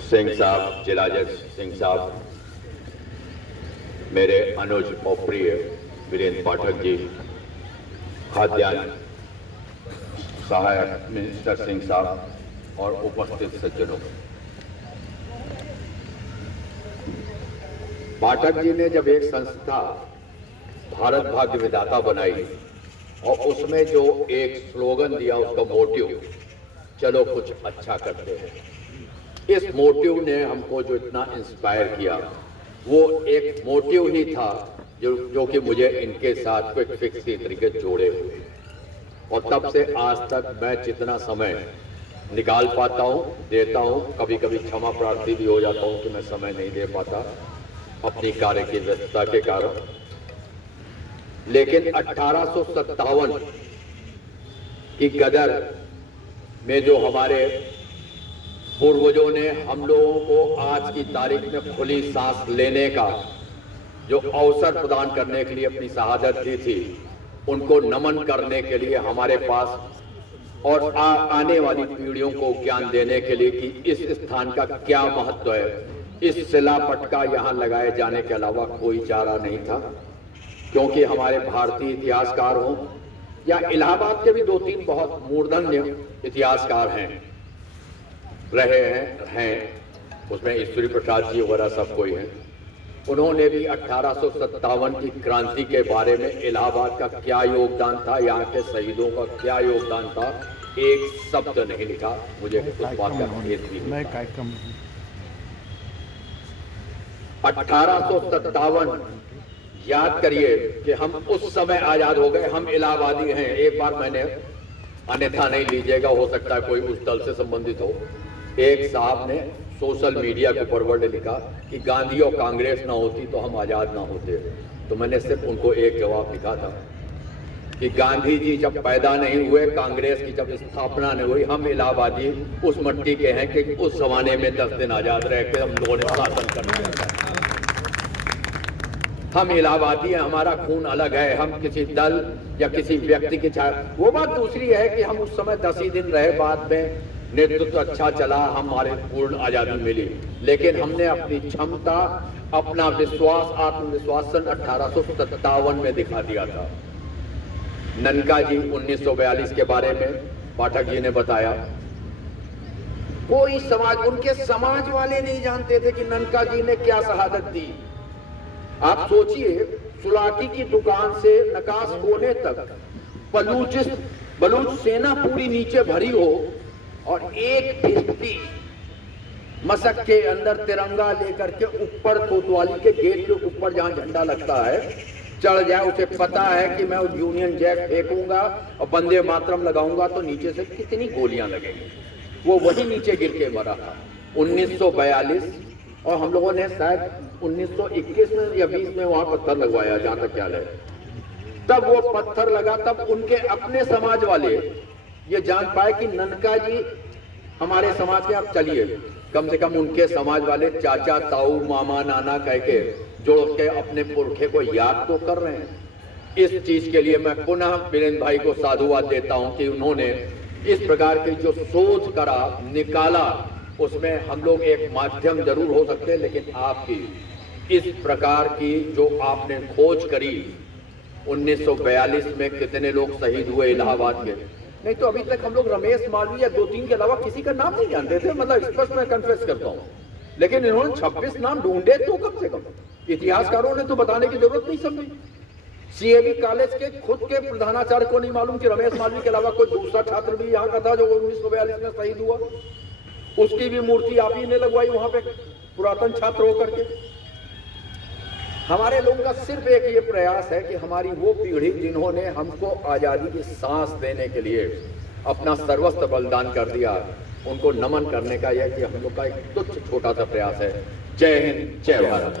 सिंह साहब, जिलाध्यक्ष सिंह साहब, मेरे अनुज और प्रिय वीरेंद्र पाठक जी, खाद्यान्न सहायक मिनिस्टर सिंह साहब और उपस्थित सज्जनों, पाठक जी ने जब एक संस्था भारत भाग्य विधाता बनाई और उसमें जो एक स्लोगन दिया, उसका मोटिव, चलो कुछ अच्छा करते हैं, इस मोटिव ने हमको जो इतना इंस्पायर किया, वो एक मोटिव ही था जो कि मुझे इनके साथ क्विक फिक्स की तरीके जोड़े हुए। और तब से आज तक मैं जितना समय निकाल पाता हूँ, देता हूँ, कभी कभी क्षमा प्रार्थी भी हो जाता हूँ कि मैं समय नहीं दे पाता अपनी कार्य की व्यस्तता के कारण। लेकिन 1857 की गदर में जो हमारे पूर्वजों ने हम लोगों को आज की तारीख में खुली सांस लेने का जो अवसर प्रदान करने के लिए अपनी शहादत दी थी, उनको नमन करने के लिए हमारे पास और आने वाली पीढ़ियों को ज्ञान देने के लिए कि इस स्थान का क्या महत्व है, इस शिलापट का यहाँ लगाए जाने के अलावा कोई चारा नहीं था। क्योंकि हमारे भारतीय इतिहासकार हों या इलाहाबाद के भी 2-3 बहुत मूर्धन्य इतिहासकार रहे हैं, उसमें ईश्वरी प्रसाद जी वगैरह सब कोई हैं, उन्होंने भी 1857 की क्रांति के बारे में इलाहाबाद का क्या योगदान था, यहाँ के शहीदों का क्या योगदान था, एक शब्द नहीं लिखा। मुझे उस बात का खेद भी नहीं। 1857 याद करिए कि हम उस समय आजाद हो गए, हम इलाहाबादी हैं। एक बार मैंने, अन्यथा नहीं लीजिएगा, हो सकता है कोई उस दल से संबंधित हो, एक साहब ने सोशल मीडिया के ऊपर वर्ड लिखा कि गांधी और कांग्रेस ना होती तो हम आजाद ना होते। तो मैंने सिर्फ उनको एक जवाब लिखा था कि गांधी जी जब पैदा नहीं हुए, कांग्रेस की जब स्थापना नहीं हुई, हम इलाहाबादी उस मट्टी के हैं कि उस जमाने में 10 दिन आजाद रह के हम लोगों ने शासन कर दिया। हम इलाहाबादी हैं, हमारा खून अलग है, हम किसी दल या किसी व्यक्ति की छाया। वो बात दूसरी है कि हम उस समय 10 ही दिन रहे, बाद में नेतृत्व अच्छा चला, हमारे पूर्ण आजादी मिली, लेकिन हमने अपनी क्षमता, अपना विश्वास, आत्मविश्वास सन 1857 में दिखा दिया था। ननका जी 1942 के बारे में पाठक जी ने बताया, कोई समाज, उनके समाज वाले नहीं जानते थे कि ननका जी ने क्या शहादत दी। आप सोचिए, सुलाकी की दुकान से नकाश कोने तक बलूच सेना पूरी नीचे भरी हो और एक भिश्ती मशक के अंदर तिरंगा लेकर के ऊपर कोतवाली के गेट के ऊपर जहां झंडा लगता है चढ़ जाए, उसे पता है कि मैं यूनियन जैक फेंकूंगा और वंदे मातरम लगाऊंगा तो नीचे से कितनी गोलियां लगेंगी। वो वही नीचे गिर के मरा था 1942। और हम लोगों ने शायद 1921 में या 20 में वहां पत्थर लगवाया, जहां तक ख्याल है। तब वो पत्थर लगा, तब उनके अपने समाज वाले ये जान पाए कि ननका जी हमारे समाज के, आप चलिए कम से कम उनके समाज वाले चाचा, ताऊ, मामा, नाना कह के जोड़ के अपने पुरखे को याद तो कर रहे हैं। इस चीज के लिए मैं पुनः वीरेंद्र भाई को साधुवाद देता हूं कि उन्होंने इस प्रकार की जो शोध करा, निकाला, उसमें हम लोग एक माध्यम जरूर हो सकते हैं, लेकिन आपकी इस प्रकार की जो आपने खोज करी, 1942 में कितने लोग शहीद हुए इलाहाबाद के, नहीं तो अभी तक हम लोग रमेश मालवीय या 2-3 के अलावा किसी का नाम नहीं जानते थे। मतलब स्पष्ट मैं कन्फेस करता हूँ, लेकिन इन्होंने 26 नाम ढूंढे तो कम से कम इतिहासकारों ने तो बताने की जरूरत नहीं समझी। सीएबी कॉलेज के खुद के प्रधानाचार्य को नहीं मालूम कि रमेश मालवीय के अलावा कोई दूसरा छात्र भी यहाँ का था जो 1942 में शहीद हुआ। उसकी भी मूर्ति आप ही ने लगवाई वहां पे, पुरातन छात्र होकर के। हमारे लोगों का सिर्फ एक ये प्रयास है कि हमारी वो पीढ़ी जिन्होंने हमको आजादी की सांस देने के लिए अपना सर्वस्व बलिदान कर दिया, उनको नमन करने का यह कि हम लोग का एक तुच्छ छोटा सा प्रयास है। जय हिंद, जय भारत।